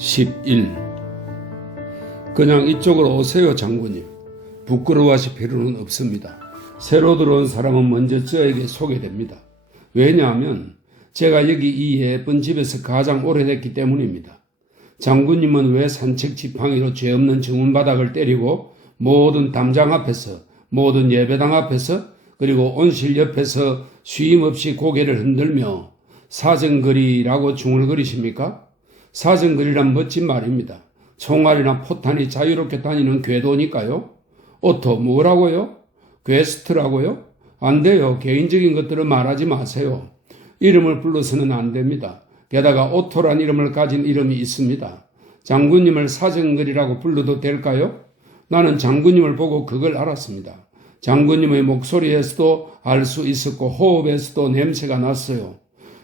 11. 그냥 이쪽으로 오세요, 장군님. 부끄러워하실 필요는 없습니다. 새로 들어온 사람은 먼저 저에게 소개됩니다. 왜냐하면 제가 여기 이 예쁜 집에서 가장 오래됐기 때문입니다. 장군님은 왜 산책 지팡이로 죄 없는 정문바닥을 때리고 모든 담장 앞에서, 모든 예배당 앞에서, 그리고 온실 옆에서 쉼없이 고개를 흔들며 사정거리라고 중얼거리십니까? 사정거리란 멋진 말입니다. 총알이나 포탄이 자유롭게 다니는 궤도니까요. 오토 뭐라고요? 퀘스트라고요? 안 돼요. 개인적인 것들은 말하지 마세요. 이름을 불러서는 안 됩니다. 게다가 오토란 이름을 가진 이름이 있습니다. 장군님을 사정거리라고 불러도 될까요? 나는 장군님을 보고 그걸 알았습니다. 장군님의 목소리에서도 알 수 있었고 호흡에서도 냄새가 났어요.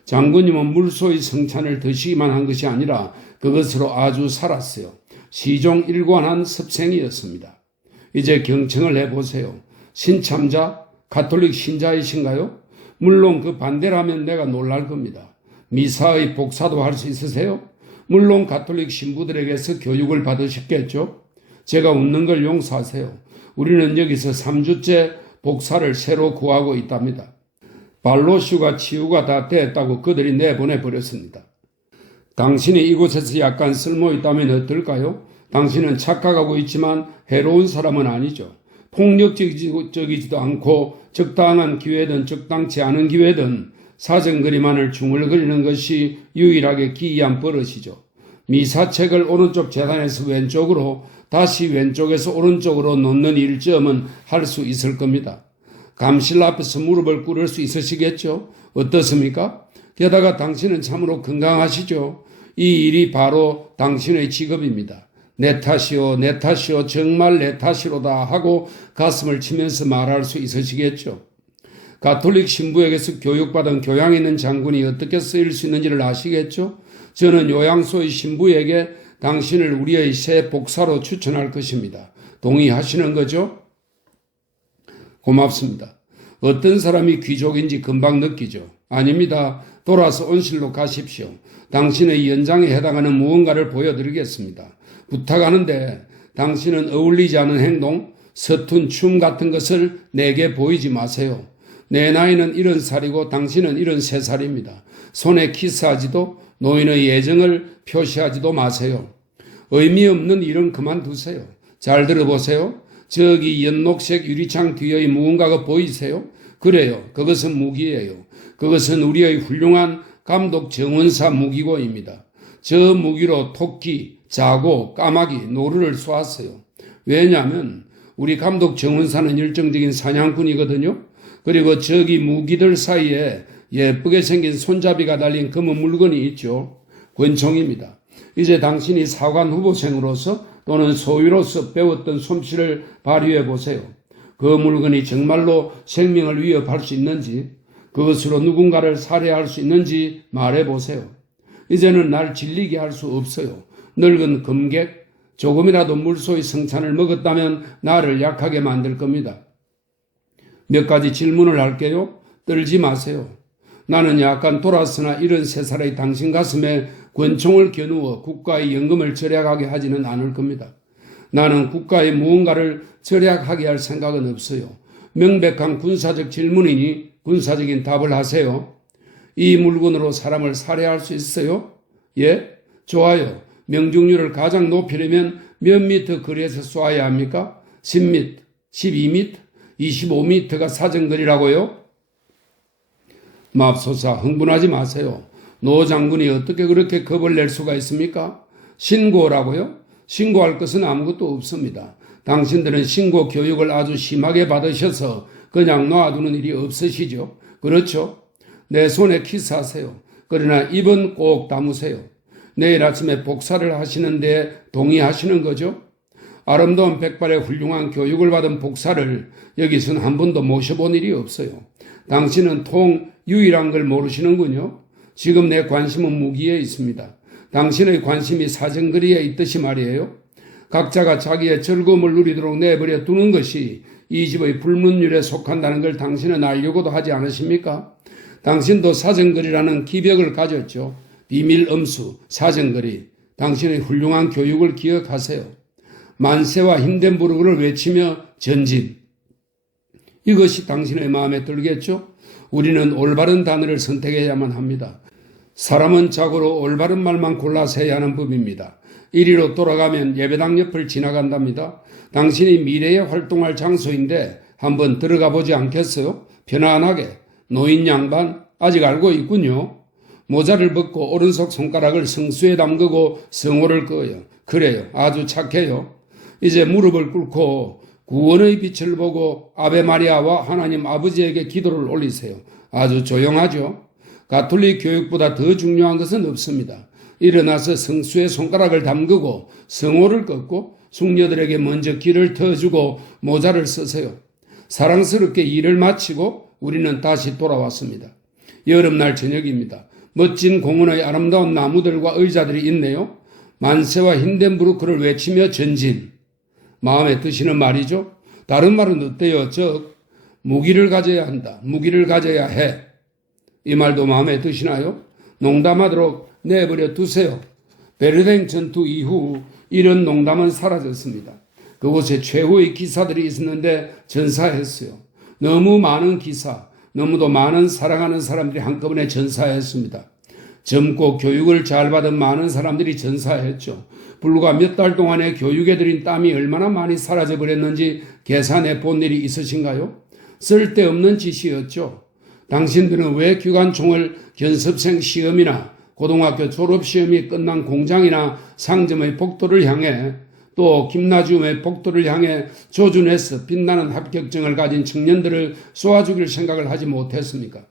장군님은 물소의 성찬을 드시기만 한 것이 아니라 그것으로 아주 살았어요. 시종일관한 습생이었습니다. 이제 경청을 해보세요. 신참자, 가톨릭 신자이신가요? 물론 그 반대라면 내가 놀랄 겁니다. 미사의 복사도 할 수 있으세요? 물론 가톨릭 신부들에게서 교육을 받으셨겠죠? 제가 웃는 걸 용서하세요. 우리는 여기서 3주째 복사를 새로 구하고 있답니다. 발로슈가 치유가 다 됐다고 그들이 내보내버렸습니다. 당신이 이곳에서 약간 쓸모있다면 어떨까요? 당신은 착각하고 있지만 해로운 사람은 아니죠. 폭력적이지도 않고 적당한 기회든 적당치 않은 기회든 사정거리만을 중얼거리는 것이 유일하게 기이한 버릇이죠. 미사책을 오른쪽 재단에서 왼쪽으로 다시 왼쪽에서 오른쪽으로 놓는 일점은 할 수 있을 겁니다. 감실 앞에서 무릎을 꿇을 수 있으시겠죠? 어떻습니까? 게다가 당신은 참으로 건강하시죠? 이 일이 바로 당신의 직업입니다. 내 탓이요, 내 탓이요, 정말 내 탓이로다 하고 가슴을 치면서 말할 수 있으시겠죠? 가톨릭 신부에게서 교육받은 교양 있는 장군이 어떻게 쓰일 수 있는지를 아시겠죠? 저는 요양소의 신부에게 당신을 우리의 새 복사로 추천할 것입니다. 동의하시는 거죠? 고맙습니다. 어떤 사람이 귀족인지 금방 느끼죠. 아닙니다. 돌아서 온실로 가십시오. 당신의 연장에 해당하는 무언가를 보여드리겠습니다. 부탁하는데 당신은 어울리지 않은 행동, 서툰 춤 같은 것을 내게 보이지 마세요. 내 나이는 70살이고 당신은 73살입니다. 손에 키스하지도 노인의 애정을 표시하지도 마세요. 의미 없는 일은 그만두세요. 잘 들어보세요. 저기 연녹색 유리창 뒤의 무언가가 보이세요? 그래요. 그것은 무기예요. 그것은 우리의 훌륭한 감독 정원사 무기고입니다. 저 무기로 토끼, 자고, 까마귀, 노루를 쏘았어요. 왜냐하면 우리 감독 정원사는 열정적인 사냥꾼이거든요. 그리고 저기 무기들 사이에 예쁘게 생긴 손잡이가 달린 검은 물건이 있죠. 권총입니다. 이제 당신이 사관 후보생으로서 또는 소위로서 배웠던 솜씨를 발휘해 보세요. 그 물건이 정말로 생명을 위협할 수 있는지, 그것으로 누군가를 살해할 수 있는지 말해 보세요. 이제는 날 질리게 할 수 없어요. 늙은 검객, 조금이라도 물소의 성찬을 먹었다면 나를 약하게 만들 겁니다. 몇 가지 질문을 할게요. 떨지 마세요. 나는 약간 돌아서나 73살의 당신 가슴에 권총을 겨누어 국가의 연금을 절약하게 하지는 않을 겁니다. 나는 국가의 무언가를 절약하게 할 생각은 없어요. 명백한 군사적 질문이니 군사적인 답을 하세요. 이 물건으로 사람을 살해할 수 있어요? 예? 좋아요. 명중률을 가장 높이려면 몇 미터 거리에서 쏘아야 합니까? 10m, 12m, 25m가 사정거리라고요? 맙소사, 흥분하지 마세요. 노 장군이 어떻게 그렇게 겁을 낼 수가 있습니까? 신고라고요? 신고할 것은 아무것도 없습니다. 당신들은 신고 교육을 아주 심하게 받으셔서 그냥 놔두는 일이 없으시죠? 그렇죠? 내 손에 키스하세요. 그러나 입은 꼭 다무세요. 내일 아침에 복사를 하시는데 동의하시는 거죠? 아름다운 백발의 훌륭한 교육을 받은 복사를 여기선 한 번도 모셔본 일이 없어요. 당신은 통 유일한 걸 모르시는군요. 지금 내 관심은 무기에 있습니다. 당신의 관심이 사정거리에 있듯이 말이에요. 각자가 자기의 즐거움을 누리도록 내버려 두는 것이 이 집의 불문율에 속한다는 걸 당신은 알려고도 하지 않으십니까? 당신도 사정거리라는 기벽을 가졌죠. 비밀 엄수, 사정거리. 당신의 훌륭한 교육을 기억하세요. 만세와 힌덴부르크를 외치며 전진. 이것이 당신의 마음에 들겠죠? 우리는 올바른 단어를 선택해야만 합니다. 사람은 자고로 올바른 말만 골라서 해야 하는 법입니다. 이리로 돌아가면 예배당 옆을 지나간답니다. 당신이 미래에 활동할 장소인데 한번 들어가 보지 않겠어요? 편안하게. 노인 양반 아직 알고 있군요. 모자를 벗고 오른손 손가락을 성수에 담그고 성호를 그어요. 그래요. 아주 착해요. 이제 무릎을 꿇고 구원의 빛을 보고 아베 마리아와 하나님 아버지에게 기도를 올리세요. 아주 조용하죠. 가톨릭 교육보다 더 중요한 것은 없습니다. 일어나서 성수에 손가락을 담그고 성호를 걷고 숙녀들에게 먼저 길을 터주고 모자를 쓰세요. 사랑스럽게 일을 마치고 우리는 다시 돌아왔습니다. 여름날 저녁입니다. 멋진 공원의 아름다운 나무들과 의자들이 있네요. 만세와 힌덴부르크를 외치며 전진. 마음에 드시는 말이죠? 다른 말은 어때요? 즉 무기를 가져야 한다. 무기를 가져야 해. 이 말도 마음에 드시나요? 농담하도록 내버려 두세요. 베르댕 전투 이후 이런 농담은 사라졌습니다. 그곳에 최후의 기사들이 있었는데 전사했어요. 너무 많은 기사, 너무도 많은 사랑하는 사람들이 한꺼번에 전사했습니다. 젊고 교육을 잘 받은 많은 사람들이 전사했죠. 불과 몇 달 동안의 교육에 들인 땀이 얼마나 많이 사라져 버렸는지 계산해 본 일이 있으신가요? 쓸데없는 짓이었죠. 당신들은 왜 기관총을 견습생 시험이나 고등학교 졸업시험이 끝난 공장이나 상점의 복도를 향해 또 김나지움의 복도를 향해 조준해서 빛나는 합격증을 가진 청년들을 쏘아 죽일 생각을 하지 못했습니까?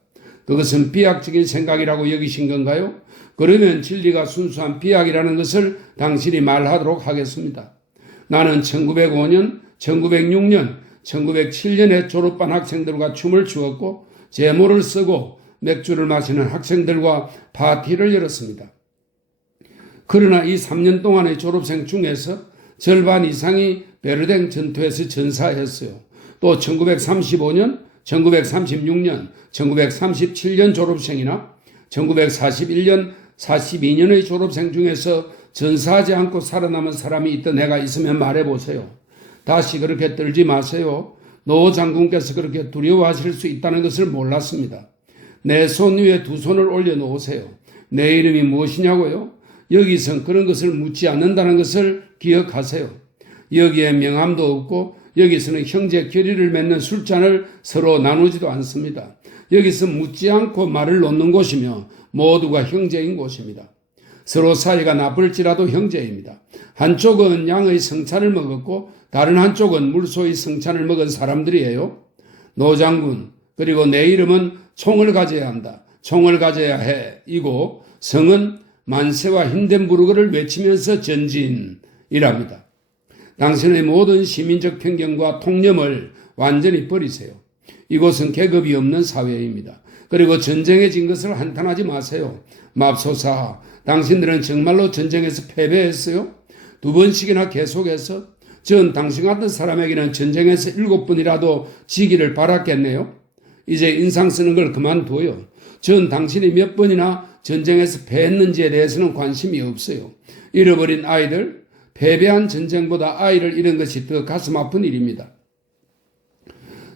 그것은 비약적인 생각이라고 여기신 건가요? 그러면 진리가 순수한 비약이라는 것을 당신이 말하도록 하겠습니다. 나는 1905년, 1906년, 1907년에 졸업반 학생들과 춤을 추었고 제모를 쓰고 맥주를 마시는 학생들과 파티를 열었습니다. 그러나 이 3년 동안의 졸업생 중에서 절반 이상이 베르댕 전투에서 전사했어요. 또 1935년, 1936년, 1937년 졸업생이나 1941년, 42년의 졸업생 중에서 전사하지 않고 살아남은 사람이 있던 애가 있으면 말해보세요. 다시 그렇게 떨지 마세요. 노 장군께서 그렇게 두려워하실 수 있다는 것을 몰랐습니다. 내 손 위에 두 손을 올려놓으세요. 내 이름이 무엇이냐고요? 여기선 그런 것을 묻지 않는다는 것을 기억하세요. 여기에 명함도 없고 여기서는 형제 결의를 맺는 술잔을 서로 나누지도 않습니다. 여기서 묻지 않고 말을 놓는 곳이며 모두가 형제인 곳입니다. 서로 사이가 나쁠지라도 형제입니다. 한쪽은 양의 성찬을 먹었고 다른 한쪽은 물소의 성찬을 먹은 사람들이에요. 노 장군, 그리고 내 이름은 총을 가져야 한다. 총을 가져야 해. 이고 성은 만세와 힌덴부르크를 외치면서 전진이랍니다. 당신의 모든 시민적 편견과 통념을 완전히 버리세요. 이곳은 계급이 없는 사회입니다. 그리고 전쟁에 진 것을 한탄하지 마세요. 맙소사, 당신들은 정말로 전쟁에서 패배했어요? 2번씩이나 계속해서 전 당신 같은 사람에게는 전쟁에서 7번이라도 지기를 바랐겠네요. 이제 인상 쓰는 걸 그만둬요. 전 당신이 몇 번이나 전쟁에서 패했는지에 대해서는 관심이 없어요. 잃어버린 아이들, 패배한 전쟁보다 아이를 잃은 것이 더 가슴 아픈 일입니다.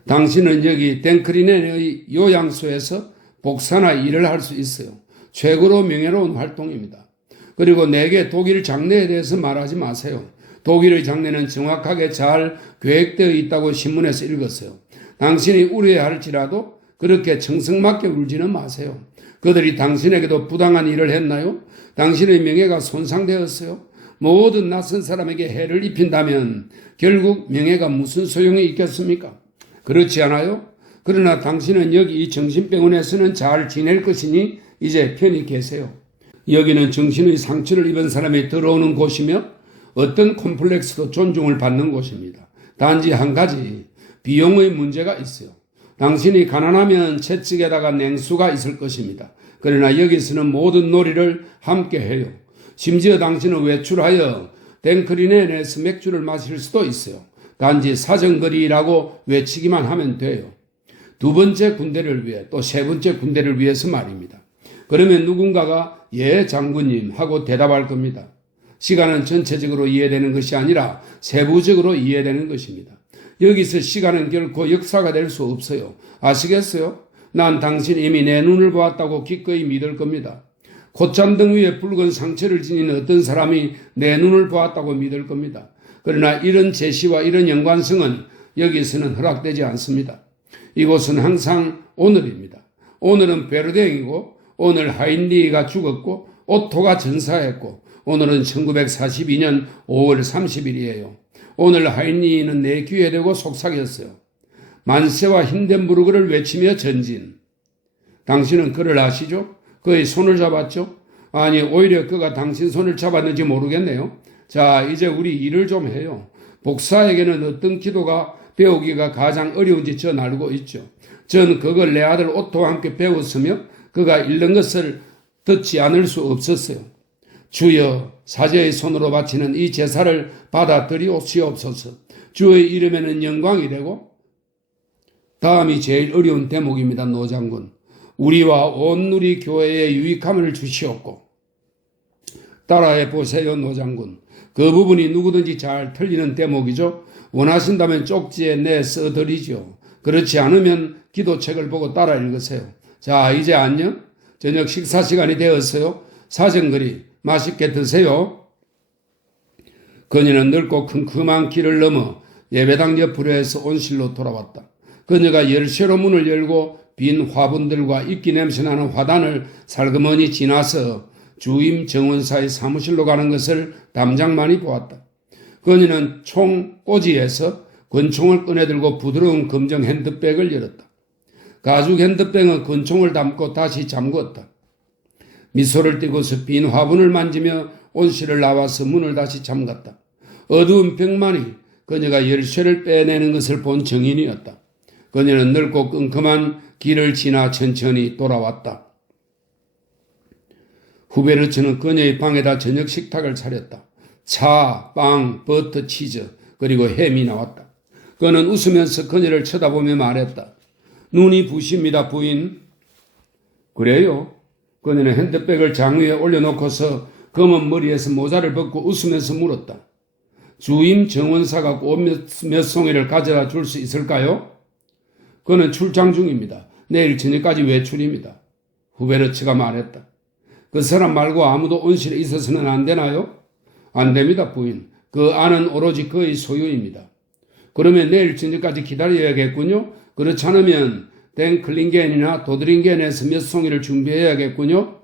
당신은 여기 덴크리넨의 요양소에서 복사나 일을 할 수 있어요. 최고로 명예로운 활동입니다. 그리고 내게 독일 장례에 대해서 말하지 마세요. 독일의 장례는 정확하게 잘 계획되어 있다고 신문에서 읽었어요. 당신이 울어야 할지라도 그렇게 청승맞게 울지는 마세요. 그들이 당신에게도 부당한 일을 했나요? 당신의 명예가 손상되었어요? 모든 낯선 사람에게 해를 입힌다면 결국 명예가 무슨 소용이 있겠습니까? 그렇지 않아요? 그러나 당신은 여기 이 정신병원에서는 잘 지낼 것이니 이제 편히 계세요. 여기는 정신의 상처를 입은 사람이 들어오는 곳이며 어떤 콤플렉스도 존중을 받는 곳입니다. 단지 한 가지 비용의 문제가 있어요. 당신이 가난하면 채찍에다가 냉수가 있을 것입니다. 그러나 여기서는 모든 놀이를 함께 해요. 심지어 당신은 외출하여 덴크리넨에서 맥주를 마실 수도 있어요. 단지 사정거리라고 외치기만 하면 돼요. 2번째 군대를 위해 또 3번째 군대를 위해서 말입니다. 그러면 누군가가 예 장군님 하고 대답할 겁니다. 시간은 전체적으로 이해되는 것이 아니라 세부적으로 이해되는 것입니다. 여기서 시간은 결코 역사가 될 수 없어요. 아시겠어요? 난 당신 이미 내 눈을 보았다고 기꺼이 믿을 겁니다. 콧잔등 위에 붉은 상처를 지닌 어떤 사람이 내 눈을 보았다고 믿을 겁니다. 그러나 이런 제시와 이런 연관성은 여기서는 허락되지 않습니다. 이곳은 항상 오늘입니다. 오늘은 베르댕이고 오늘 하인리히가 죽었고 오토가 전사했고 오늘은 1942년 5월 30일이에요. 오늘 하인리히는 내 귀에 대고 속삭였어요. 만세와 힌덴부르크를 외치며 전진. 당신은 그를 아시죠? 그의 손을 잡았죠? 아니, 오히려 그가 당신 손을 잡았는지 모르겠네요. 자, 이제 우리 일을 좀 해요. 복사에게는 어떤 기도가 배우기가 가장 어려운지 전 알고 있죠. 전 그걸 내 아들 오토와 함께 배웠으며 그가 읽는 것을 듣지 않을 수 없었어요. 주여, 사제의 손으로 바치는 이 제사를 받아들이옵시옵소서. 주의 이름에는 영광이 되고, 다음이 제일 어려운 대목입니다. 노장군. 우리와 온 누리 교회에 유익함을 주시옵고. 따라해 보세요, 노장군. 그 부분이 누구든지 잘 틀리는 대목이죠. 원하신다면 쪽지에 내 써드리죠. 그렇지 않으면 기도책을 보고 따라 읽으세요. 자, 이제 안녕? 저녁 식사 시간이 되었어요. 사정거리 맛있게 드세요. 그녀는 넓고 큼큼한 길을 넘어 예배당 옆으로 해서 온실로 돌아왔다. 그녀가 열쇠로 문을 열고 빈 화분들과 입기 냄새나는 화단을 살그머니 지나서 주임 정원사의 사무실로 가는 것을 담장만이 보았다. 그녀는 총 꽂이에서 권총을 꺼내들고 부드러운 검정 핸드백을 열었다. 가죽 핸드백은 권총을 담고 다시 잠궜다. 미소를 띠고서 빈 화분을 만지며 온실을 나와서 문을 다시 잠갔다. 어두운 벽만이 그녀가 열쇠를 빼내는 것을 본 정인이었다. 그녀는 넓고 끔끔한 길을 지나 천천히 돌아왔다. 후베르츠는 그녀의 방에다 저녁 식탁을 차렸다. 차, 빵, 버터, 치즈, 그리고 햄이 나왔다. 그는 웃으면서 그녀를 쳐다보며 말했다. 눈이 부십니다, 부인. 그래요? 그녀는 핸드백을 장 위에 올려놓고서 검은 머리에서 모자를 벗고 웃으면서 물었다. 주임 정원사가 꽃 몇 송이를 가져다 줄 수 있을까요? 그는 출장 중입니다. 내일 저녁까지 외출입니다. 후베르츠가 말했다. 그 사람 말고 아무도 온실에 있어서는 안 되나요? 안 됩니다, 부인. 그 안은 오로지 그의 소유입니다. 그러면 내일 저녁까지 기다려야겠군요. 그렇지 않으면 덴클링겐이나 도드링겐에서 몇 송이를 준비해야겠군요.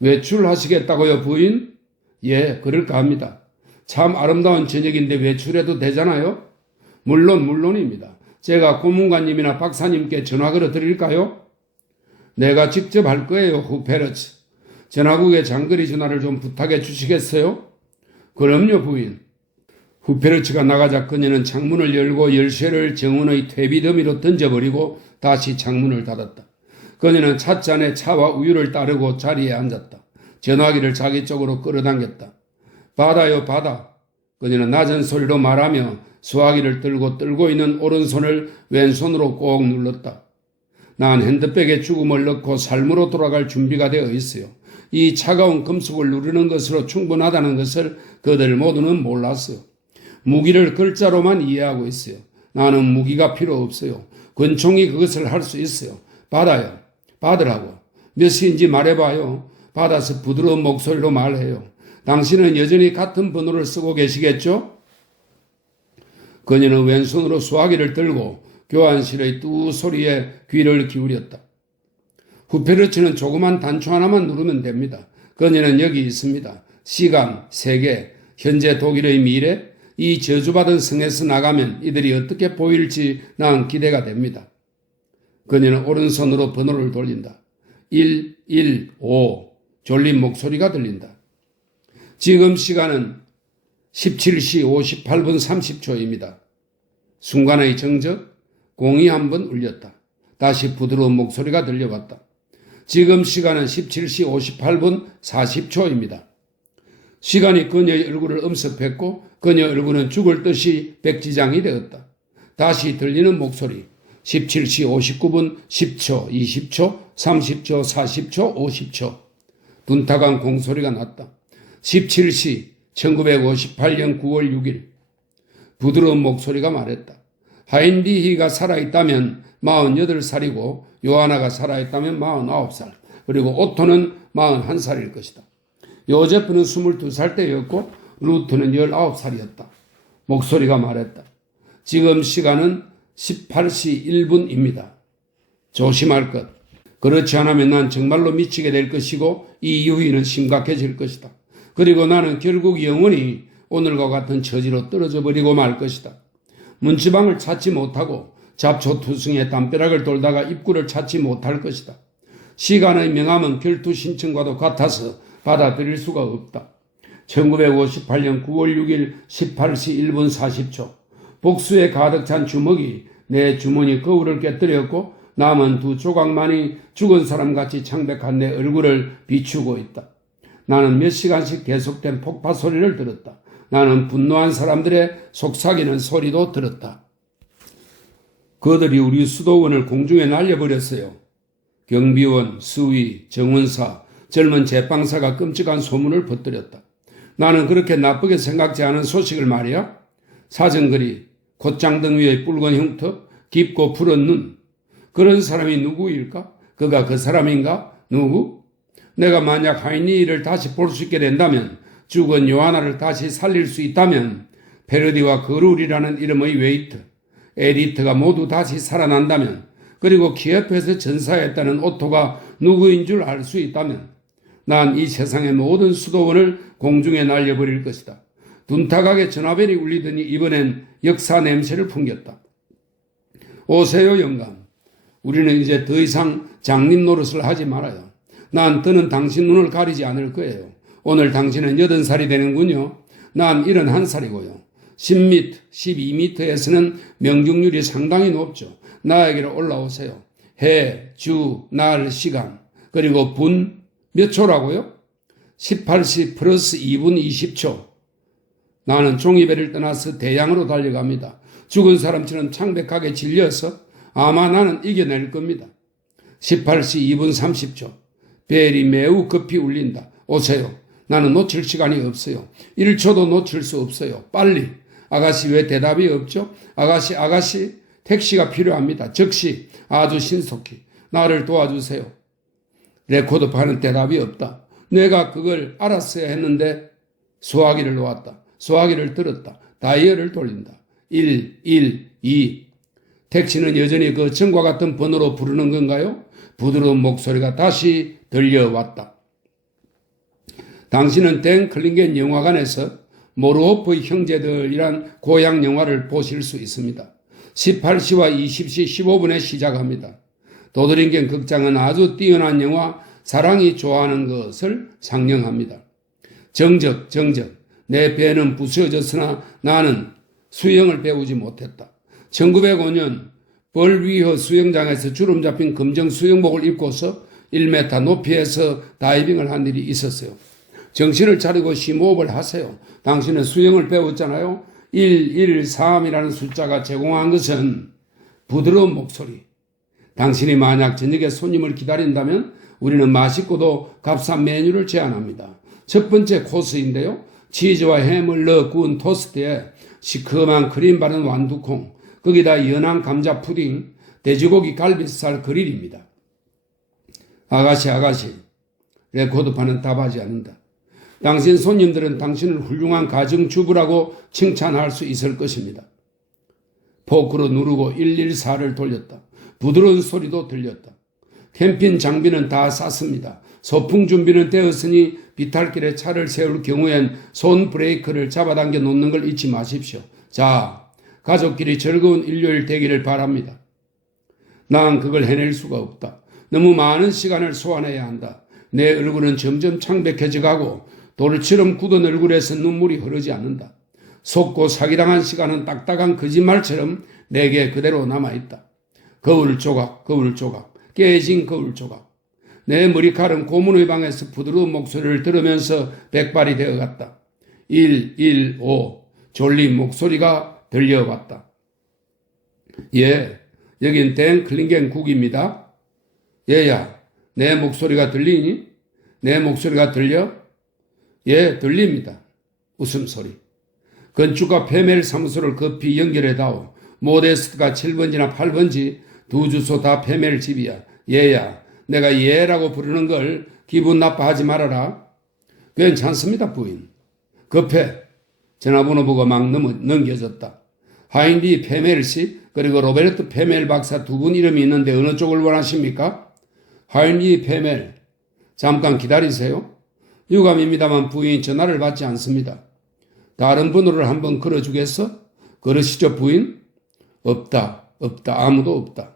외출하시겠다고요, 부인? 예, 그럴까 합니다. 참 아름다운 저녁인데 외출해도 되잖아요? 물론입니다. 제가 고문관님이나 박사님께 전화 걸어 드릴까요? 내가 직접 할 거예요, 후페르츠. 전화국에 장거리 전화를 좀 부탁해 주시겠어요? 그럼요, 부인. 후페르츠가 나가자 그녀는 창문을 열고 열쇠를 정원의 퇴비 더미로 던져버리고 다시 창문을 닫았다. 그녀는 찻잔에 차와 우유를 따르고 자리에 앉았다. 전화기를 자기 쪽으로 끌어당겼다. 받아요, 받아. 그녀는 낮은 소리로 말하며 수화기를 들고 떨고 있는 오른손을 왼손으로 꼭 눌렀다. 난 핸드백에 죽음을 넣고 삶으로 돌아갈 준비가 되어 있어요. 이 차가운 금속을 누르는 것으로 충분하다는 것을 그들 모두는 몰랐어요. 무기를 글자로만 이해하고 있어요. 나는 무기가 필요 없어요. 권총이 그것을 할 수 있어요. 받아요. 받으라고. 몇 시인지 말해봐요. 받아서 부드러운 목소리로 말해요. 당신은 여전히 같은 번호를 쓰고 계시겠죠? 그녀는 왼손으로 수화기를 들고 교환실의 뚜 소리에 귀를 기울였다. 후페르츠는 조그만 단추 하나만 누르면 됩니다. 그녀는 여기 있습니다. 시간, 세계, 현재 독일의 미래, 이 저주받은 성에서 나가면 이들이 어떻게 보일지 난 기대가 됩니다. 그녀는 오른손으로 번호를 돌린다. 115 졸린 목소리가 들린다. 지금 시간은 17시 58분 30초입니다. 순간의 정적, 공이 한번 울렸다. 다시 부드러운 목소리가 들려왔다. 지금 시간은 17시 58분 40초입니다. 시간이 그녀의 얼굴을 엄습했고 그녀 얼굴은 죽을 듯이 백지장이 되었다. 다시 들리는 목소리. 17시 59분 10초, 20초, 30초, 40초, 50초. 둔탁한 공소리가 났다. 17시 1958년 9월 6일 부드러운 목소리가 말했다. 하인리히가 살아있다면 48살이고 요하나가 살아있다면 49살 그리고 오토는 41살일 것이다. 요제프는 22살 때였고 루트는 19살이었다. 목소리가 말했다. 지금 시간은 18시 1분입니다. 조심할 것. 그렇지 않으면 난 정말로 미치게 될 것이고 이 유희는 심각해질 것이다. 그리고 나는 결국 영원히 오늘과 같은 처지로 떨어져 버리고 말 것이다. 문지방을 찾지 못하고 잡초투성에 담벼락을 돌다가 입구를 찾지 못할 것이다. 시간의 명함은 결투 신청과도 같아서 받아들일 수가 없다. 1958년 9월 6일 18시 1분 40초 복수에 가득 찬 주먹이 내 주머니 거울을 깨뜨렸고 남은 두 조각만이 죽은 사람같이 창백한 내 얼굴을 비추고 있다. 나는 몇 시간씩 계속된 폭파 소리를 들었다. 나는 분노한 사람들의 속삭이는 소리도 들었다. 그들이 우리 수도원을 공중에 날려버렸어요. 경비원, 수위, 정원사, 젊은 제빵사가 끔찍한 소문을 퍼뜨렸다. 나는 그렇게 나쁘게 생각지 않은 소식을 말이야. 사정거리, 콧장등 위의 붉은 흉터, 깊고 푸른 눈. 그런 사람이 누구일까? 그가 그 사람인가? 누구? 내가 만약 하이니를 다시 볼 수 있게 된다면, 죽은 요하나를 다시 살릴 수 있다면, 페르디와 거룰이라는 이름의 웨이트, 에리트가 모두 다시 살아난다면, 그리고 키예프에서 전사했다는 오토가 누구인 줄 알 수 있다면, 난 이 세상의 모든 수도원을 공중에 날려버릴 것이다. 둔탁하게 전화벨이 울리더니 이번엔 역사 냄새를 풍겼다. 오세요 영감. 우리는 이제 더 이상 장님 노릇을 하지 말아요. 난 더는 당신 눈을 가리지 않을 거예요. 오늘 당신은 80살이 되는군요. 난 71살이고요. 10m, 12m에서는 명중률이 상당히 높죠. 나에게로 올라오세요. 해, 주, 날, 시간, 그리고 분, 몇 초라고요? 18시 플러스 2분 20초. 나는 종이배를 떠나서 대양으로 달려갑니다. 죽은 사람처럼 창백하게 질려서 아마 나는 이겨낼 겁니다. 18시 2분 30초. 벨이 매우 급히 울린다. 오세요. 나는 놓칠 시간이 없어요. 1초도 놓칠 수 없어요. 빨리. 아가씨 왜 대답이 없죠? 아가씨 택시가 필요합니다. 즉시 아주 신속히 나를 도와주세요. 레코드판은 대답이 없다. 내가 그걸 알았어야 했는데 소화기를 놓았다. 소화기를 들었다. 다이얼을 돌린다. 1, 1, 2. 택시는 여전히 그 전과 같은 번호로 부르는 건가요? 부드러운 목소리가 다시 들려왔다. 당신은 댄 클링겐 영화관에서 모르호프의 형제들이란 고향 영화를 보실 수 있습니다. 18시와 20시 15분에 시작합니다. 도드링겐 극장은 아주 뛰어난 영화 사랑이 좋아하는 것을 상영합니다. 정적. 내 배는 부서졌으나 나는 수영을 배우지 못했다. 1905년 벌위허 수영장에서 주름 잡힌 검정 수영복을 입고서 1m 높이에서 다이빙을 한 일이 있었어요. 정신을 차리고 심호흡을 하세요. 당신은 수영을 배웠잖아요. 113이라는 숫자가 제공한 것은 부드러운 목소리. 당신이 만약 저녁에 손님을 기다린다면 우리는 맛있고도 값싼 메뉴를 제안합니다. 첫 번째 코스인데요. 치즈와 햄을 넣어 구운 토스트에 시큼한 크림 바른 완두콩, 거기다 연한 감자 푸딩, 돼지고기 갈비살 그릴입니다. 아가씨. 레코드판은 답하지 않는다. 당신 손님들은 당신을 훌륭한 가정주부라고 칭찬할 수 있을 것입니다. 포크로 누르고 114를 돌렸다. 부드러운 소리도 들렸다. 캠핑 장비는 다 쌌습니다. 소풍 준비는 되었으니 비탈길에 차를 세울 경우엔 손 브레이크를 잡아당겨 놓는 걸 잊지 마십시오. 자, 가족끼리 즐거운 일요일 되기를 바랍니다. 난 그걸 해낼 수가 없다. 너무 많은 시간을 소환해야 한다. 내 얼굴은 점점 창백해져 가고 돌처럼 굳은 얼굴에서 눈물이 흐르지 않는다. 속고 사기당한 시간은 딱딱한 거짓말처럼 내게 그대로 남아있다. 거울 조각, 깨진 거울 조각. 내 머리칼은 고문의 방에서 부드러운 목소리를 들으면서 백발이 되어갔다. 115 졸린 목소리가 들려왔다. 예, 여긴 댄 클링겐 국입니다. 얘야, 내 목소리가 들리니? 내 목소리가 들려? 예, 들립니다. 웃음소리. 건축가 페멜 사무소를 급히 연결해다오. 모데스트가 7번지나 8번지 두 주소 다 페멜 집이야. 얘야, 내가 얘라고 부르는 걸 기분 나빠하지 말아라. 괜찮습니다, 부인. 급해. 전화번호 보고 막 넘겨졌다. 하인리 페멜 씨 그리고 로베르트 페멜 박사 두 분 이름이 있는데 어느 쪽을 원하십니까? 하인리 페멜. 잠깐 기다리세요. 유감입니다만 부인이 전화를 받지 않습니다. 다른 번호를 한번 걸어주겠어? 그러시죠, 부인? 없다. 아무도 없다.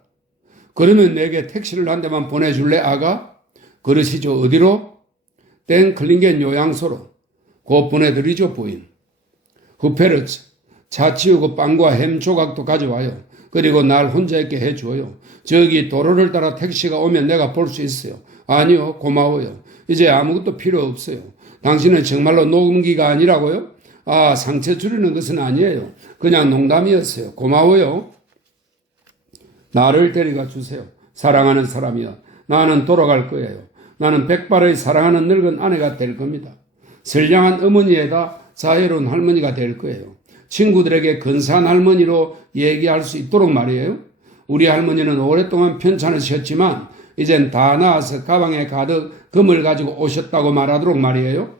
그러면 내게 택시를 한 대만 보내줄래, 아가? 그러시죠. 어디로? 땡클링겐 요양소로. 곧 보내드리죠, 부인. 후페르츠, 차 치우고 빵과 햄 조각도 가져와요. 그리고 날 혼자 있게 해줘요. 저기 도로를 따라 택시가 오면 내가 볼 수 있어요. 아니요, 고마워요. 이제 아무것도 필요 없어요. 당신은 정말로 녹음기가 아니라고요? 아, 상처 줄이는 것은 아니에요. 그냥 농담이었어요. 고마워요. 나를 데려가 주세요. 사랑하는 사람이야. 나는 돌아갈 거예요. 나는 백발의 사랑하는 늙은 아내가 될 겁니다. 선량한 어머니에다 자애로운 할머니가 될 거예요. 친구들에게 근사한 할머니로 얘기할 수 있도록 말이에요. 우리 할머니는 오랫동안 편찮으셨지만 이젠 다 나아서 가방에 가득 금을 가지고 오셨다고 말하도록 말이에요.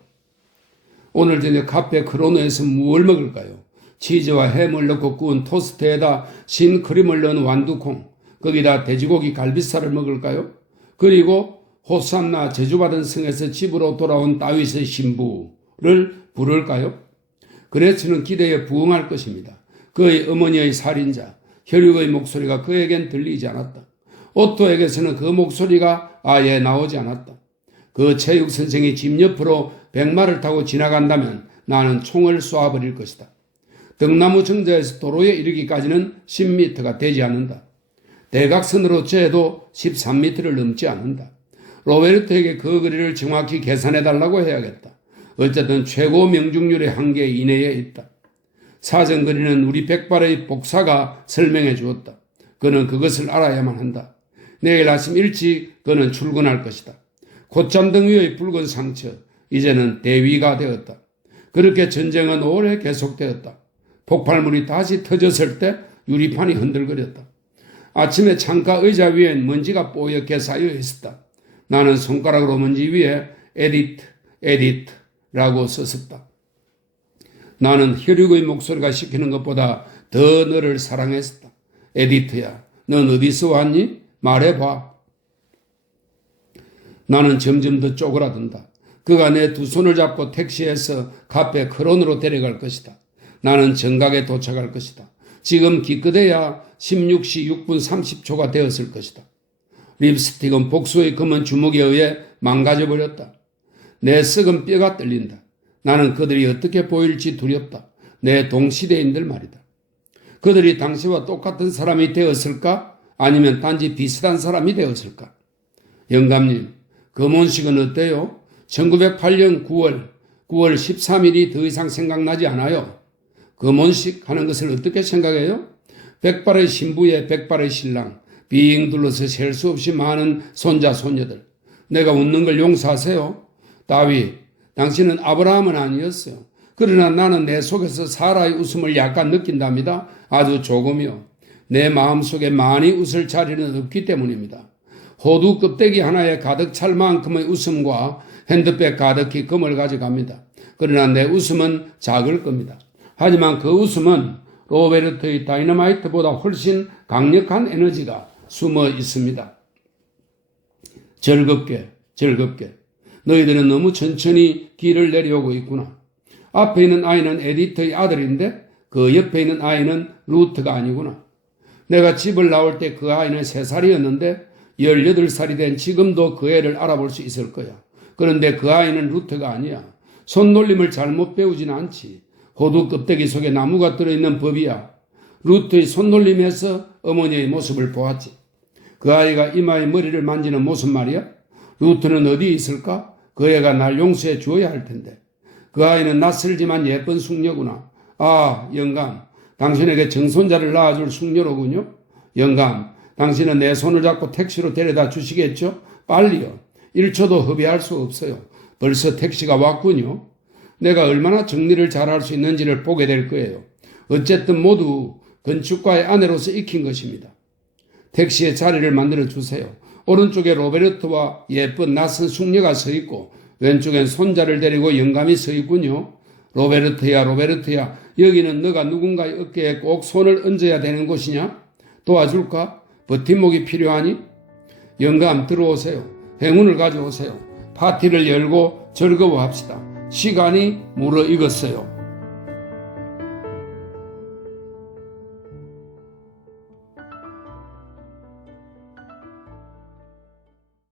오늘 저녁 카페 크로노에서 무엇을 먹을까요? 치즈와 햄을 넣고 구운 토스트에다 신 크림을 넣은 완두콩, 거기다 돼지고기 갈비살을 먹을까요? 그리고 호산나 제주받은 성에서 집으로 돌아온 다윗의 신부를 부를까요? 그레츠는 기대에 부응할 것입니다. 그의 어머니의 살인자, 혈육의 목소리가 그에겐 들리지 않았다. 오토에게서는 그 목소리가 아예 나오지 않았다. 그 체육 선생이 집 옆으로 백마를 타고 지나간다면 나는 총을 쏘아버릴 것이다. 등나무 정자에서 도로에 이르기까지는 10m가 되지 않는다. 대각선으로 재도 13m를 넘지 않는다. 로베르트에게 그 거리를 정확히 계산해달라고 해야겠다. 어쨌든 최고 명중률의 한계 이내에 있다. 사정거리는 우리 백발의 복사가 설명해 주었다. 그는 그것을 알아야만 한다. 내일 아침 일찍 그는 출근할 것이다. 콧잠등 위의 붉은 상처, 이제는 대위가 되었다. 그렇게 전쟁은 오래 계속되었다. 폭발물이 다시 터졌을 때 유리판이 흔들거렸다. 아침에 창가 의자 위엔 먼지가 뽀얗게 쌓여 있었다. 나는 손가락으로 먼지 위에 에디트라고 썼었다. 나는 혈육의 목소리가 시키는 것보다 더 너를 사랑했었다. 에디트야, 넌 어디서 왔니? 말해봐. 나는 점점 더 쪼그라든다. 그가 내 두 손을 잡고 택시에서 카페 크론으로 데려갈 것이다. 나는 정각에 도착할 것이다. 지금 기껏해야 16시 6분 30초가 되었을 것이다. 립스틱은 복수의 검은 주먹에 의해 망가져버렸다. 내 썩은 뼈가 떨린다. 나는 그들이 어떻게 보일지 두렵다. 내 동시대인들 말이다. 그들이 당시와 똑같은 사람이 되었을까? 아니면 단지 비슷한 사람이 되었을까? 영감님, 금혼식은 어때요? 1908년 9월 13일이 더 이상 생각나지 않아요. 금혼식 하는 것을 어떻게 생각해요? 백발의 신부의 백발의 신랑, 빙 둘러서 셀 수 없이 많은 손자 손녀들. 내가 웃는 걸 용서하세요. 다윗, 당신은 아브라함은 아니었어요. 그러나 나는 내 속에서 사라의 웃음을 약간 느낀답니다. 아주 조금이요. 내 마음속에 많이 웃을 자리는 없기 때문입니다. 호두 껍데기 하나에 가득 찰 만큼의 웃음과 핸드백 가득히 금을 가져갑니다. 그러나 내 웃음은 작을 겁니다. 하지만 그 웃음은 로베르트의 다이너마이트보다 훨씬 강력한 에너지가 숨어 있습니다. 즐겁게. 너희들은 너무 천천히 길을 내려오고 있구나. 앞에 있는 아이는 에디트의 아들인데 그 옆에 있는 아이는 루트가 아니구나. 내가 집을 나올 때 그 아이는 3살이었는데 18살이 된 지금도 그 애를 알아볼 수 있을 거야. 그런데 그 아이는 루트가 아니야. 손놀림을 잘못 배우진 않지. 호두 껍데기 속에 나무가 들어있는 법이야. 루트의 손놀림에서 어머니의 모습을 보았지. 그 아이가 이마에 머리를 만지는 모습 말이야. 루트는 어디에 있을까? 그 애가 날 용서해 주어야 할 텐데. 그 아이는 낯설지만 예쁜 숙녀구나. 아, 영감, 당신에게 정손자를 낳아줄 숙녀로군요. 영감, 당신은 내 손을 잡고 택시로 데려다 주시겠죠? 빨리요. 1초도 허비할 수 없어요. 벌써 택시가 왔군요. 내가 얼마나 정리를 잘할 수 있는지를 보게 될 거예요. 어쨌든 모두 건축가의 아내로서 익힌 것입니다. 택시에 자리를 만들어 주세요. 오른쪽에 로베르토와 예쁜 낯선 숙녀가 서 있고 왼쪽엔 손자를 데리고 영감이 서 있군요. 로베르토야, 로베르토야, 여기는 너가 누군가의 어깨에 꼭 손을 얹어야 되는 곳이냐? 도와줄까? 버팀목이 필요하니? 영감 들어오세요. 행운을 가져오세요. 파티를 열고 즐거워합시다. 시간이 무르익었어요.